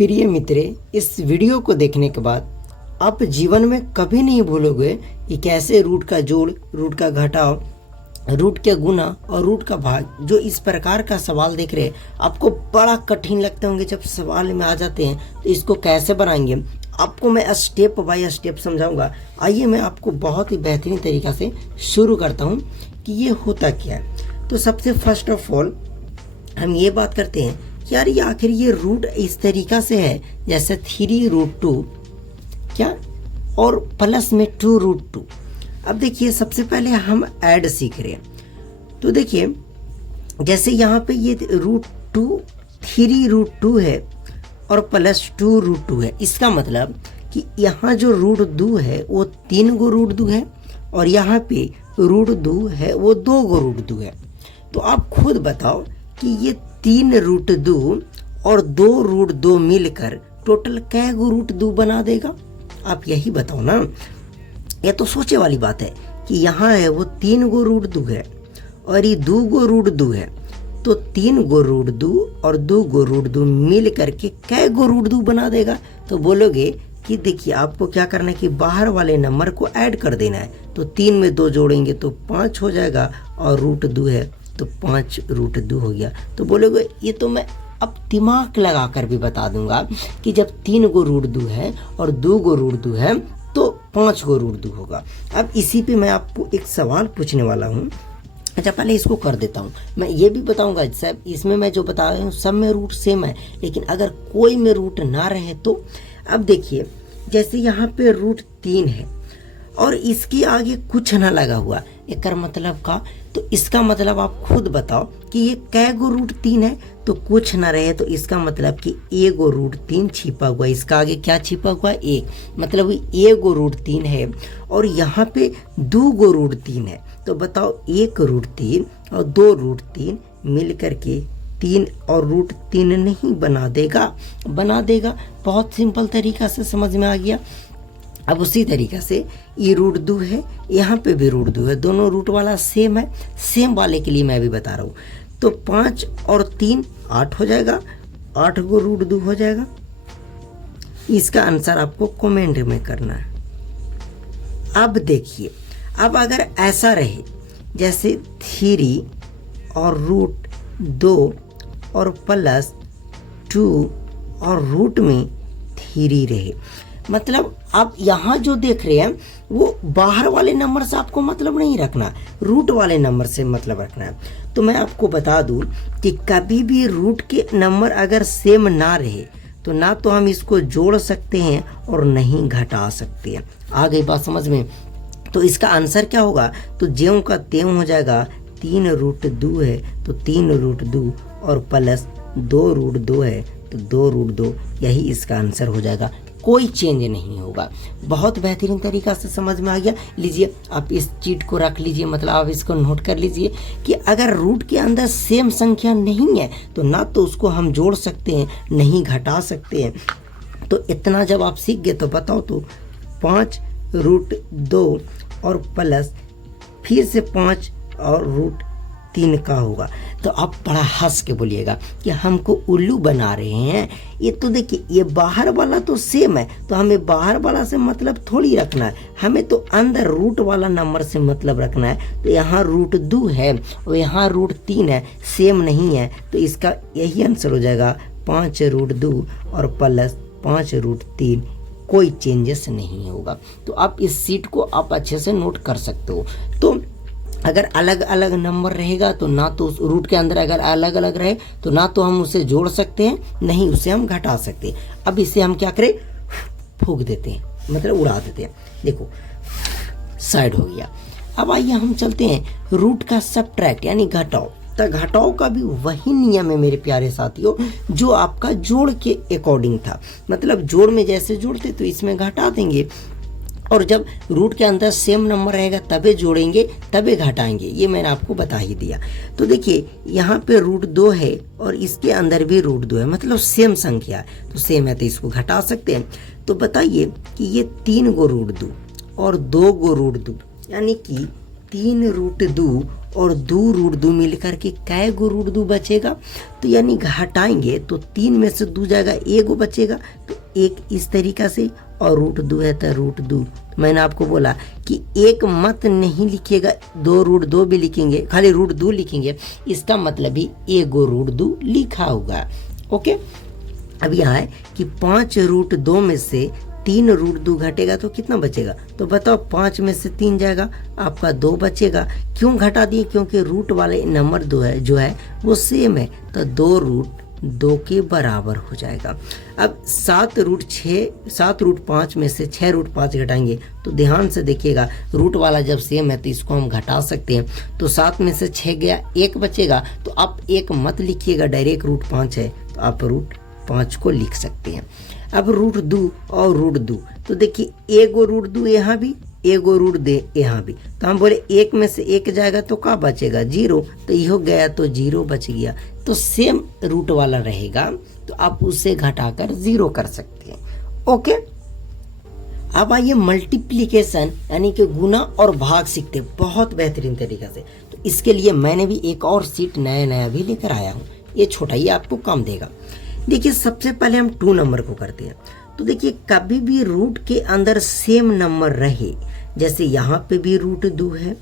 प्रिय मित्रे, इस वीडियो को देखने के बाद आप जीवन में कभी नहीं भूलोगे कि कैसे रूट का जोड़, रूट का घटाव, रूट के गुना और रूट का भाग, जो इस प्रकार का सवाल देख रहे हैं आपको बड़ा कठिन लगते होंगे। जब सवाल में आ जाते हैं तो इसको कैसे बनाएंगे आपको मैं स्टेप बाय स्टेप समझाऊंगा। आइए मैं आपको बहुत ही बेहतरीन तरीका से शुरू करता हूं कि ये होता क्या है। तो सबसे फर्स्ट ऑफ ऑल हम ये बात करते हैं कि यार ये आखिर ये रूट इस तरीका से है जैसे 3√2 क्या और प्लस में 2√2। अब देखिए सबसे पहले हम ऐड सीख रहे हैं। तो देखिए जैसे यहाँ पे ये √2 3√2 है और प्लस 2√2 है। इसका मतलब कि यहाँ जो √2 है वो 3 गो √2 है और यहाँ पे √2 है वो 2 गो √2 है। तो आप खुद बताओ कि ये 3√2 और 2√2 मिलकर टोटल कै गो √2 बना देगा? आप यही बताओ ना। ये तो सोचे वाली बात है कि यहाँ है वो 3 गो √2 है और ये 2 गो √2 है। तो 3 गो √2 और 2 गो √2 मिल करके कै गो √2 बना देगा? तो बोलोगे कि देखिए आपको क्या करना है कि बाहर वाले नंबर को ऐड कर देना है। तो 3 में 2 जोड़ेंगे तो 5 हो जाएगा और √2 है तो 5√2 हो गया। तो बोलोगे ये तो मैं अब दिमाग लगा कर भी बता दूंगा कि जब 3 गो √2 है और 2 गो √2 है तो 5 गो √2 होगा। अब इसी पे मैं आपको एक सवाल पूछने वाला हूँ। अच्छा पहले इसको कर देता हूँ। मैं ये भी बताऊंगा साहब इसमें मैं जो बता रहा हूँ सब में रूट सेम है, लेकिन अगर कोई में रूट ना रहे तो। अब देखिए जैसे यहाँ पे √3 है और इसके आगे कुछ ना लगा हुआ, एक मतलब का, तो इसका मतलब आप खुद बताओ कि ये कै गो √3 है। तो कुछ ना रहे तो इसका मतलब कि एक गो √3 छिपा हुआ है। इसका आगे क्या छिपा हुआ है? एक, मतलब एक गो √3 है और यहाँ पे 2 गो √3 है। तो बताओ 1 √3 और 2 √3 मिल करके 3 और √3 नहीं बना देगा? बना देगा। बहुत सिंपल तरीका से समझ में आ गया। अब उसी तरीके से ये √2 है, यहाँ पे भी √2 है, दोनों रूट वाला सेम है। सेम वाले के लिए मैं भी बता रहा हूँ। तो 5 और 3 8 हो जाएगा, 8 गो √2 हो जाएगा। इसका आंसर आपको कमेंट में करना है। अब देखिए अब अगर ऐसा रहे जैसे 3 और √2 और प्लस 2 और रूट में 3 रहे, मतलब आप यहाँ जो देख रहे हैं वो बाहर वाले नंबर से आपको मतलब नहीं रखना, रूट वाले नंबर से मतलब रखना है। तो मैं आपको बता दूं कि कभी भी रूट के नंबर अगर सेम ना रहे तो ना तो हम इसको जोड़ सकते हैं और नहीं घटा सकते हैं। आ गई बात समझ में? तो इसका आंसर क्या होगा? तो ज्यों का त्यों हो जाएगा। 3√2 है तो 3√2 और प्लस 2√2 है तो 2√2, यही इसका आंसर हो जाएगा। कोई चेंज नहीं होगा। बहुत बेहतरीन तरीका से समझ में आ गया। लीजिए आप इस चीट को रख लीजिए, मतलब आप इसको नोट कर लीजिए कि अगर रूट के अंदर सेम संख्या नहीं है तो ना तो उसको हम जोड़ सकते हैं नहीं घटा सकते हैं। तो इतना जब आप सीख गए तो बताओ तो 5√2 और प्लस फिर से 5 और √3 का होगा। तो आप बड़ा हंस के बोलिएगा कि हमको उल्लू बना रहे हैं। ये तो देखिए ये बाहर वाला तो सेम है, तो हमें बाहर वाला से मतलब थोड़ी रखना है, हमें तो अंदर रूट वाला नंबर से मतलब रखना है। तो यहाँ √2 है और यहाँ √3 है, सेम नहीं है, तो इसका यही आंसर हो जाएगा 5√2 और प्लस 5√3। कोई चेंजेस नहीं होगा। तो आप इस सीट को आप अच्छे से नोट कर सकते हो। तो अगर अलग अलग नंबर रहेगा तो ना तो उस रूट के अंदर अगर अलग अलग रहे तो ना तो हम उसे जोड़ सकते हैं नहीं उसे हम घटा सकते हैं। अब इसे हम क्या करें? फूंक देते हैं, मतलब उड़ा देते हैं। देखो साइड हो गया। अब आइए हम चलते हैं रूट का सबट्रैक्ट यानी घटाओ। तो घटाओ का भी वही नियम है मेरे प्यारे साथियों जो आपका जोड़ के अकॉर्डिंग था। मतलब जोड़ में जैसे जोड़ते तो इसमें घटा देंगे, और जब रूट के अंदर सेम नंबर रहेगा तबे जोड़ेंगे तबे घटाएंगे। ये मैंने आपको बता ही दिया। तो देखिए यहाँ पे √2 है और इसके अंदर भी √2 है, मतलब सेम संख्या है, तो सेम है तो इसको घटा सकते हैं। तो बताइए कि ये 3 गो √2 और 2 गो √2 यानी कि 3√2 और 2 रूट 2 मिलकर के कै गो रूट 2 बचेगा। तो यानी घटाएंगे तो 3 में से 2 जाएगा, 1 गो बचेगा। तो 1 इस तरीका से, और रूट 2 है तो रूट 2। मैंने आपको बोला कि एक मत नहीं लिखिएगा, 2 रूट 2 भी लिखेंगे, खाली रूट 2 लिखेंगे, इसका मतलब ही 1 गो रूट 2 लिखा होगा। ओके, अब यहाँ है कि 5 रूट 2 में से 3 रूट 2 घटेगा तो कितना बचेगा? तो बताओ, 5 में से 3 जाएगा, आपका 2 बचेगा। क्यों घटा दिए? क्योंकि रूट वाले नंबर 2 है जो है वो सेम है, तो 2 रूट 2 के बराबर हो जाएगा। अब 7 रूट 5 में से 6 रूट 5 घटाएंगे तो ध्यान से देखिएगा, रूट वाला जब सेम है तो इसको हम घटा सकते हैं। तो 7 में से 6 गया, 1 बचेगा। तो आप 1 मत लिखिएगा, डायरेक्ट रूट 5 है तो आप रूट 5 को लिख सकते हैं। अब रूट 2 और रूट 2, तो देखिए 1 गो रूट 2 यहाँ भी, 1 गो रूट दे यहाँ भी, तो हम बोले 1 में से 1 जाएगा तो क्या बचेगा? 0। तो ये हो गया तो 0 बच गया। तो सेम रूट वाला रहेगा तो आप उससे घटाकर 0 कर सकते हैं। ओके, अब आइए मल्टीप्लिकेशन यानी कि गुना और भाग सीखते हैं बहुत बेहतरीन तरीके से। तो इसके लिए मैंने भी एक और सीट नया भी लेकर आया हूँ, ये छोटा ही आपको काम देगा। देखिए, सबसे पहले हम 2 नंबर को करते हैं। तो देखिए, कभी भी रूट के अंदर सेम नंबर रहे, जैसे यहाँ पे भी रूट 2 है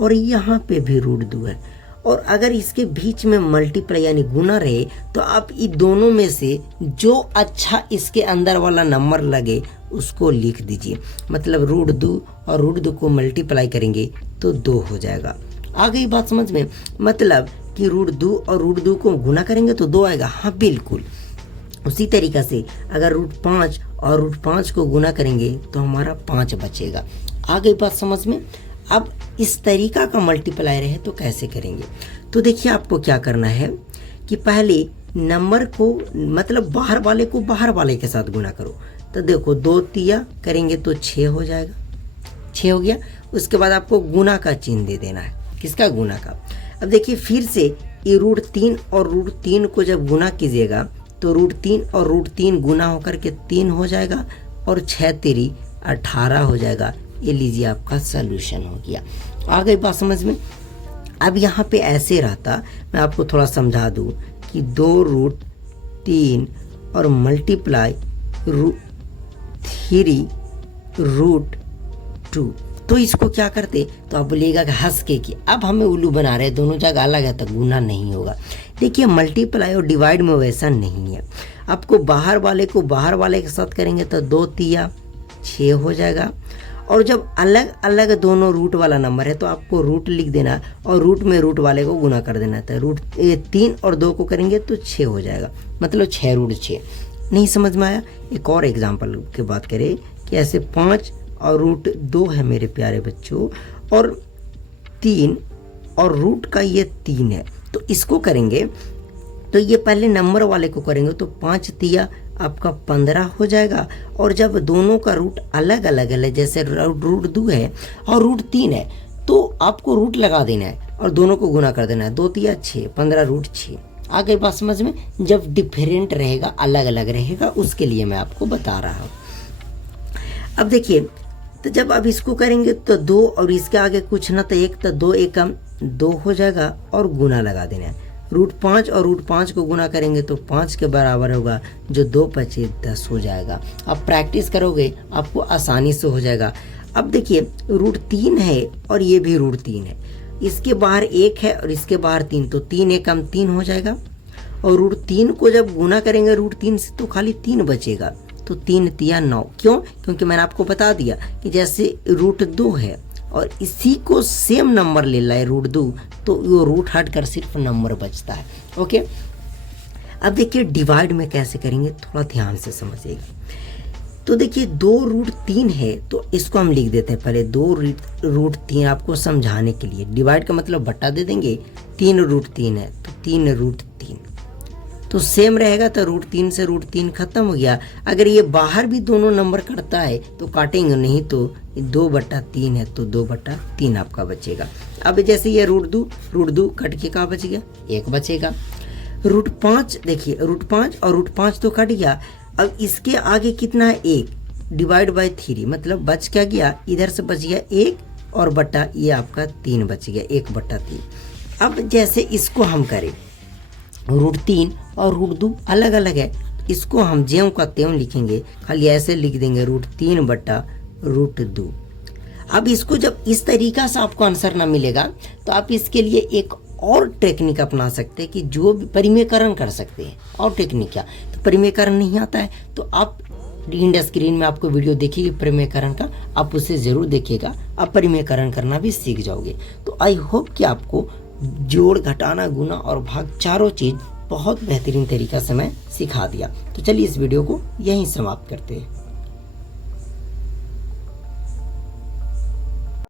और यहाँ पे भी रूट 2 है, और अगर इसके बीच में मल्टीप्लाई यानी गुना रहे, तो आप इन दोनों में से जो अच्छा इसके अंदर वाला नंबर लगे उसको लिख दीजिए। मतलब रूट 2 और रूट 2 को मल्टीप्लाई करेंगे तो 2 हो जाएगा। आ गई बात समझ में? मतलब कि रूट 2 और रूट 2 को गुना करेंगे तो 2 आएगा। हाँ बिल्कुल, उसी तरीक़ा से अगर रूट 5 और रूट 5 को गुना करेंगे तो हमारा 5 बचेगा। आ गई बात समझ में? अब इस तरीका का मल्टीप्लाई रहे तो कैसे करेंगे? तो देखिए, आपको क्या करना है कि पहले नंबर को, मतलब बाहर वाले को बाहर वाले के साथ गुना करो। तो देखो, 2 तिया करेंगे तो 6 हो जाएगा, 6 हो गया। उसके बाद आपको गुना का चिन्ह दे देना है। किसका? गुना का। अब देखिए, फिर से ये रूट 3 और रूट 3 को जब गुना कीजिएगा तो रूट 3 और रूट 3 गुना होकर के 3 हो जाएगा, और 6 3 18 हो जाएगा। ये लीजिए, आपका सॉल्यूशन हो गया। आ गई बात समझ में? अब यहाँ पे ऐसे रहता, मैं आपको थोड़ा समझा दूँ कि 2 रूट 3 और मल्टीप्लाई रूट 3 रूट 2, तो इसको क्या करते? तो आप बोलिएगा कि हंस के कि अब हमें उल्लू बना रहे हैं, दोनों जगह अलग है तो गुना नहीं होगा। देखिए, मल्टीप्लाई और डिवाइड में वैसा नहीं है। आपको बाहर वाले को बाहर वाले के साथ करेंगे तो 2 तिया 6 हो जाएगा, और जब अलग अलग दोनों रूट वाला नंबर है तो आपको रूट लिख देना और रूट में रूट वाले को गुना कर देना था। रूट 3 और 2 को करेंगे तो 6 हो जाएगा, मतलब 6 रूट 6। नहीं समझ में आया? एक और एग्जाम्पल की बात करें कि ऐसे 5 और रूट 2 है मेरे प्यारे बच्चों, और 3 और रूट का ये 3 है, तो इसको करेंगे तो ये पहले नंबर वाले को करेंगे तो 5 तिया आपका 15 हो जाएगा। और जब दोनों का रूट अलग अलग है, जैसे रूट 2 है और रूट 3 है, तो आपको रूट लगा देना है और दोनों को गुना कर देना है। 2 तिया 6, 15 रूट 6। आ गई बात समझ में? जब डिफरेंट रहेगा, अलग अलग रहेगा, उसके लिए मैं आपको बता रहा हूँ। अब देखिए, तो जब आप इसको करेंगे तो 2 और इसके आगे कुछ ना तो 1, तो 2 एकम 2 हो जाएगा और गुना लगा देना है। रूट 5 और रूट 5 को गुना करेंगे तो 5 के बराबर होगा, जो 2 5 10 हो जाएगा। आप प्रैक्टिस करोगे आपको आसानी से हो जाएगा। अब देखिए, रूट 3 है और ये भी रूट 3 है, इसके बाहर 1 है और इसके बाहर 3, तो 3 एकम 3 हो जाएगा। और रूट 3 को जब गुना करेंगे रूट 3 से तो खाली 3 बचेगा, तो 3 तिया 9। क्यों? क्योंकि मैंने आपको बता दिया कि जैसे रूट 2 है और इसी को सेम नंबर ले लाए रूट 2, तो वो रूट हट कर सिर्फ नंबर बचता है। ओके, अब देखिए डिवाइड में कैसे करेंगे, थोड़ा ध्यान से समझिएगा। तो देखिए 2 रूट 3 है, तो इसको हम लिख देते हैं पहले 2 रूट 3 आपको समझाने के लिए। डिवाइड का मतलब बट्टा दे देंगे, 3 रूट 3 है तो 3 रूट 3, तो सेम रहेगा, तो रूट 3 से रूट 3 खत्म हो गया। अगर ये बाहर भी दोनों नंबर कटता है तो काटेंगे नहीं, तो 2/3 है तो 2/3 आपका बचेगा। अब जैसे ये रूट 2 कट के क्या बच गया? 1 बचेगा। रूट 5 देखिए, रूट 5 और रूट 5 तो कट गया। अब इसके आगे कितना है? 1 डिवाइड बाय 3, मतलब बच क्या गया? इधर से बच गया 1 और बट्टा ये आपका 3 बच गया, 1/3। अब जैसे इसको हम करें, √3 और √2 अलग अलग है, इसको हम ज्यों का त्यों लिखेंगे, खाली ऐसे लिख देंगे √3/√2। अब इसको जब इस तरीका से आपको आंसर ना मिलेगा तो आप इसके लिए एक और टेक्निक अपना सकते हैं कि जो भी परिमेयकरण कर सकते हैं। और टेक्निक क्या, तो परिमेयकरण नहीं आता है तो आप इंड स्क्रीन में आपको वीडियो देखिए परिमेयकरण का, आप उसे ज़रूर देखिएगा, आप परिमेयकरण करना भी सीख जाओगे। तो आई होप कि आपको जोड़, घटाना, गुना और भाग चारों चीज़ बहुत बेहतरीन तरीका से मैं सिखा दिया। तो चलिए इस वीडियो को यहीं समाप्त करते हैं।